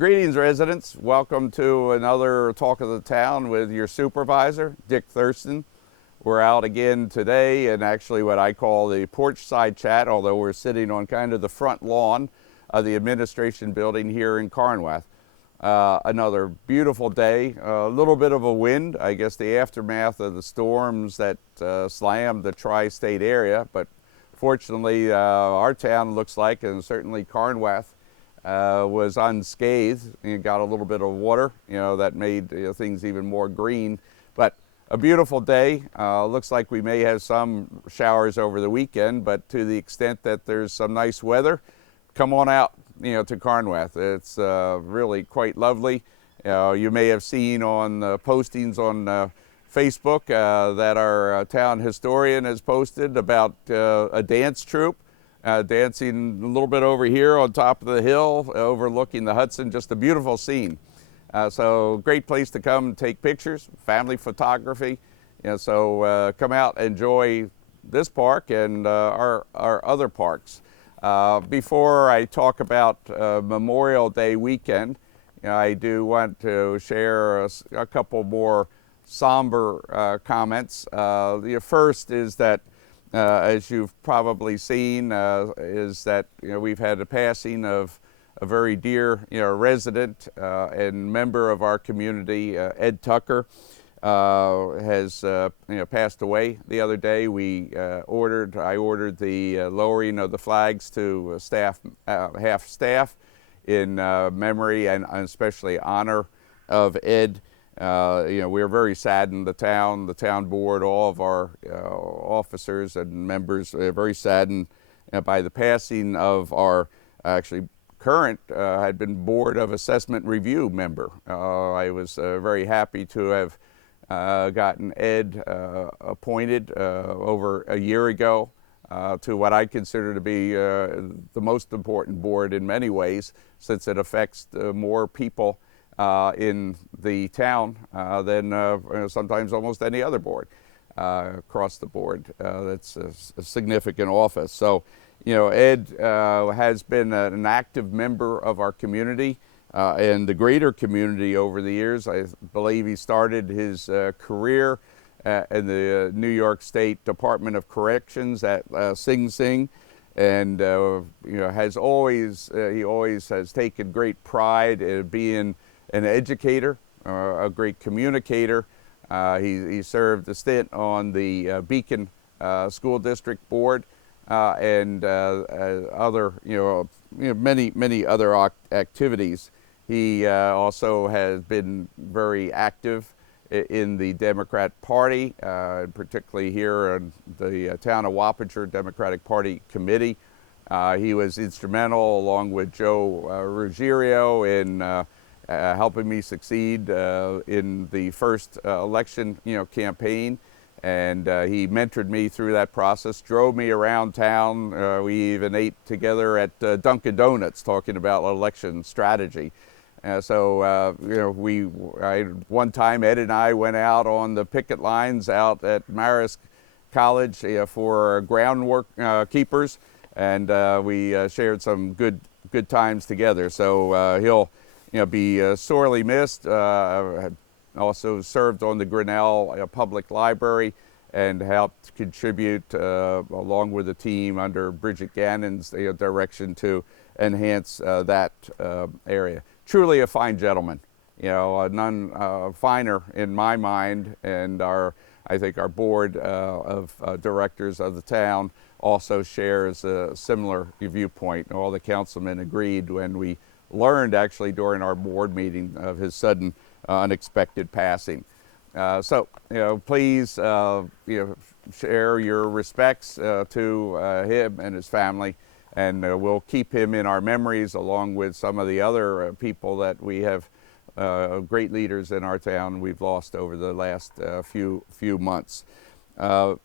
Greetings, residents. Welcome to another Talk of the Town with your supervisor, Dick Thurston. We're out again today in actually what I call the porch side chat, although we're sitting on kind of the front lawn of the administration building here in Carnwath. Another beautiful day, a little bit of a wind, I guess the aftermath of the storms that slammed the tri-state area, but fortunately our town looks like, and certainly Carnwath, was unscathed. You got a little bit of water, that made things even more green. But a beautiful day. Looks like we may have some showers over the weekend, but to the extent that there's some nice weather, come on out, to Carnwath. It's really quite lovely. You may have seen on postings on Facebook that our town historian has posted about a dance troupe. Dancing a little bit over here on top of the hill overlooking the Hudson. Just a beautiful scene. So great place to come and take pictures, family photography. So come out, enjoy this park and our other parks. Before I talk about Memorial Day weekend, I do want to share a couple more somber comments. The first is that as you've probably seen, is that we've had a passing of a very dear resident and member of our community. Ed Tucker has passed away the other day. I ordered the lowering of the flags to half staff in memory and especially honor of Ed. We're very saddened, the town board, all of our officers and members are very saddened by the passing of our actually current had been Board of Assessment Review member. I was very happy to have gotten Ed appointed over a year ago to what I consider to be the most important board in many ways, since it affects more people in the town than sometimes almost any other board across the board. That's a significant office. So, Ed has been an active member of our community and the greater community over the years. I believe he started his career in the New York State Department of Corrections at Sing Sing, and he always has taken great pride in being an educator, a great communicator. He served a stint on the Beacon School District Board and other, many other activities. He also has been very active in the Democrat Party, particularly here in the town of Wappinger Democratic Party Committee. He was instrumental, along with Joe Ruggiero, in helping me succeed in the first election campaign, and he mentored me through that process, drove me around town. We even ate together at Dunkin' Donuts talking about election strategy. One time Ed and I went out on the picket lines out at Marist College for groundwork keepers, and we shared some good times together. So he'll be sorely missed. Also served on the Grinnell Public Library and helped contribute, along with the team under Bridget Gannon's direction, to enhance that area. Truly a fine gentleman, none finer in my mind, and I think our board of directors of the town also shares a similar viewpoint. All the councilmen agreed when we learned actually during our board meeting of his sudden unexpected passing. So please share your respects to him and his family, and we'll keep him in our memories along with some of the other people that we have, great leaders in our town we've lost over the last few months. I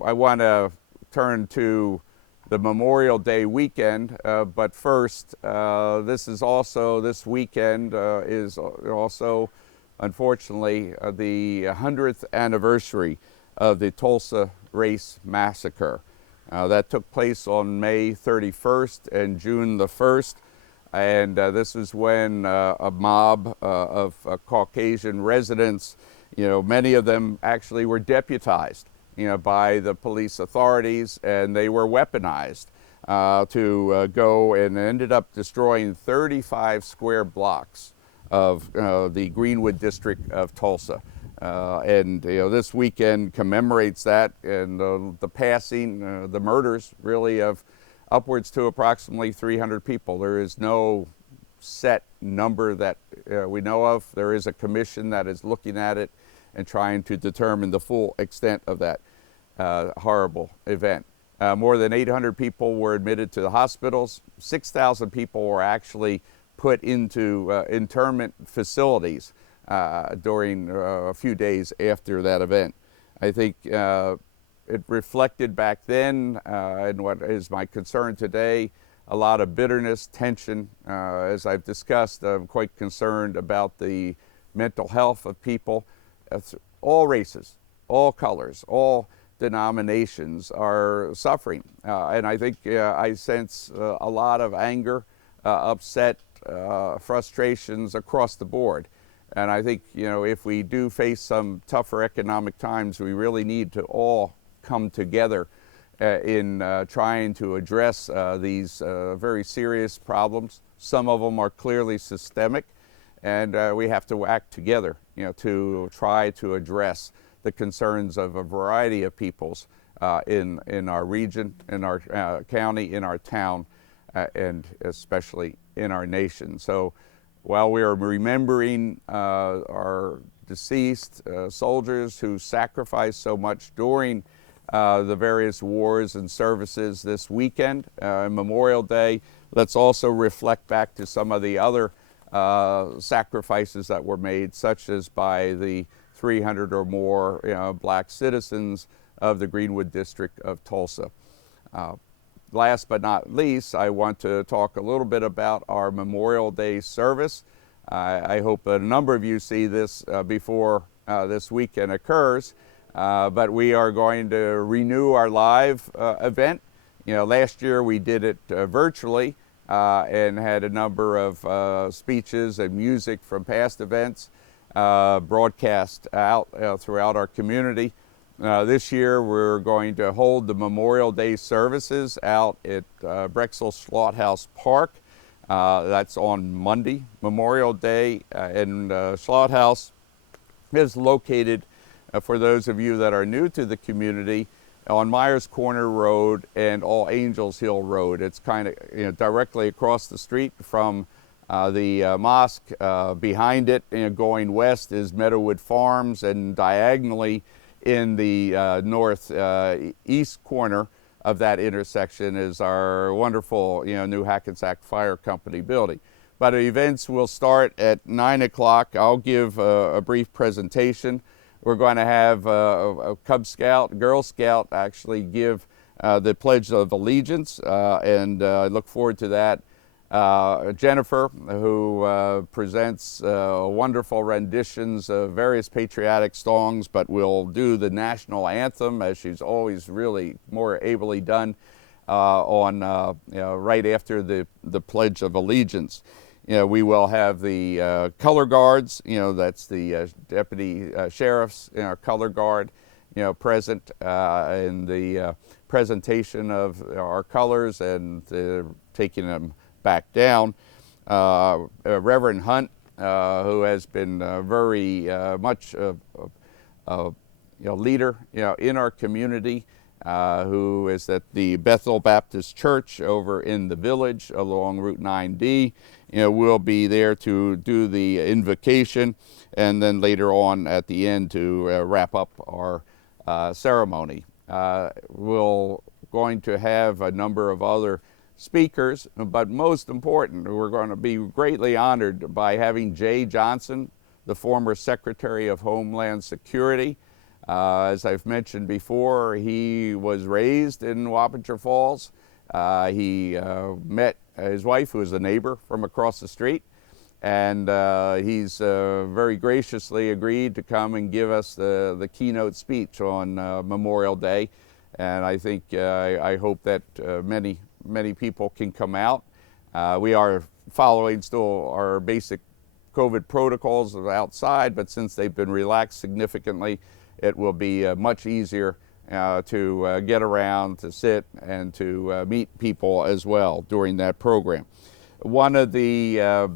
want to turn to the Memorial Day weekend, but first, this weekend is also, unfortunately, the 100th anniversary of the Tulsa race massacre. That took place on May 31st and June the 1st. And this was when a mob of Caucasian residents, many of them actually were deputized, by the police authorities, and they were weaponized to go and ended up destroying 35 square blocks of the Greenwood district of Tulsa. And this weekend commemorates that, and the passing, the murders really of upwards to approximately 300 people. There is no set number that we know of. There is a commission that is looking at it and trying to determine the full extent of that horrible event. More than 800 people were admitted to the hospitals. 6,000 people were actually put into internment facilities during a few days after that event. I think it reflected back then, and what is my concern today, a lot of bitterness, tension. As I've discussed, I'm quite concerned about the mental health of people. All races, all colors, all denominations are suffering. And I think I sense a lot of anger, upset, frustrations across the board. And I think, if we do face some tougher economic times, we really need to all come together in trying to address these very serious problems. Some of them are clearly systemic, and we have to act together, to try to address the concerns of a variety of peoples in our region, in our county, in our town, and especially in our nation. So while we are remembering our deceased soldiers who sacrificed so much during the various wars and services this weekend, Memorial Day, let's also reflect back to some of the other sacrifices that were made, such as by the 300 or more black citizens of the Greenwood district of Tulsa. Last but not least, I want to talk a little bit about our Memorial Day service. I hope that a number of you see this before this weekend occurs, but we are going to renew our live event. Last year we did it virtually and had a number of speeches and music from past events broadcast out throughout our community. This year we're going to hold the Memorial Day services out at Brexel Slaughterhouse Park. That's on Monday, Memorial Day, and Slaughterhouse is located, for those of you that are new to the community, on Myers Corner Road and All Angels Hill Road. It's kind of directly across the street from the mosque. Behind it, going west, is Meadowwood Farms, and diagonally in the northeast corner of that intersection is our wonderful new Hackensack Fire Company building. But events will start at 9 o'clock. I'll give a brief presentation. We're going to have a Cub Scout, Girl Scout actually give the Pledge of Allegiance, and I look forward to that. Jennifer, who presents wonderful renditions of various patriotic songs, but will do the national anthem, as she's always really more ably done, right after the Pledge of Allegiance. We will have the color guards, that's the deputy sheriffs in our color guard, present in the presentation of our colors and taking them back down. Reverend Hunt, who has been very much a leader in our community, who is at the Bethel Baptist Church over in the village along Route 9D. We'll be there to do the invocation, and then later on at the end to wrap up our ceremony. We're going to have a number of other speakers, but most important, we're going to be greatly honored by having Jay Johnson, the former Secretary of Homeland Security. As I've mentioned before, he was raised in Wappinger Falls. He met his wife, who is a neighbor from across the street, and he's very graciously agreed to come and give us the keynote speech on Memorial Day. And I think, I hope that many people can come out. We are following still our basic COVID protocols of outside, but since they've been relaxed significantly, it will be much easier to get around, to sit, and to meet people as well during that program. One of the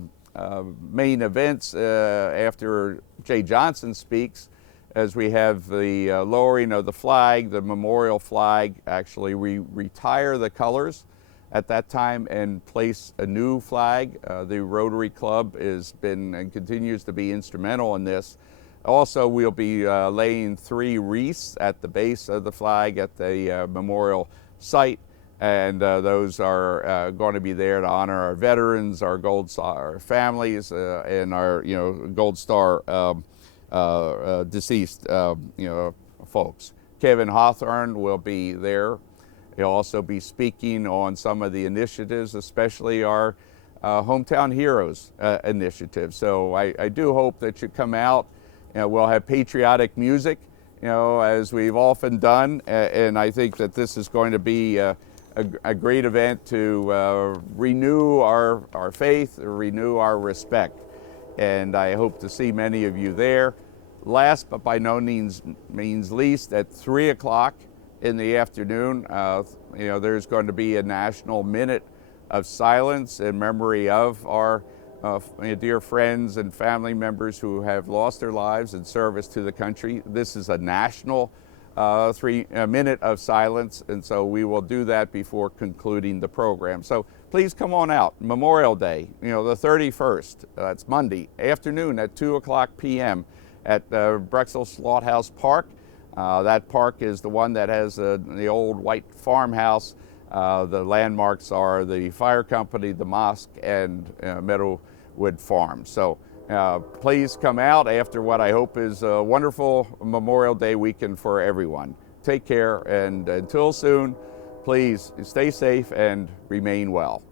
main events after Jay Johnson speaks, as we have the lowering of the flag, the memorial flag. Actually, we retire the colors at that time and place a new flag. The Rotary Club has been and continues to be instrumental in this. Also, we'll be laying 3 wreaths at the base of the flag at the memorial site, and those are going to be there to honor our veterans, our Gold Star families, and our Gold Star deceased folks. Kevin Hawthorne will be there. He'll also be speaking on some of the initiatives, especially our Hometown Heroes initiative. So I do hope that you come out. We'll have patriotic music, as we've often done, and I think that this is going to be a great event to renew our faith, renew our respect, and I hope to see many of you there. Last but by no means least, at 3 o'clock in the afternoon, there's going to be a national minute of silence in memory of our dear friends and family members who have lost their lives in service to the country. This is a national 3-minute of silence, and so we will do that before concluding the program. So please come on out. Memorial Day, the 31st, that's Monday afternoon at 2:00 p.m. at Brexel Slaughterhouse Park. That park is the one that has the old white farmhouse. The landmarks are the fire company, the mosque, and Meadowwood Farm. So please come out after what I hope is a wonderful Memorial Day weekend for everyone. Take care, and until soon, please stay safe and remain well.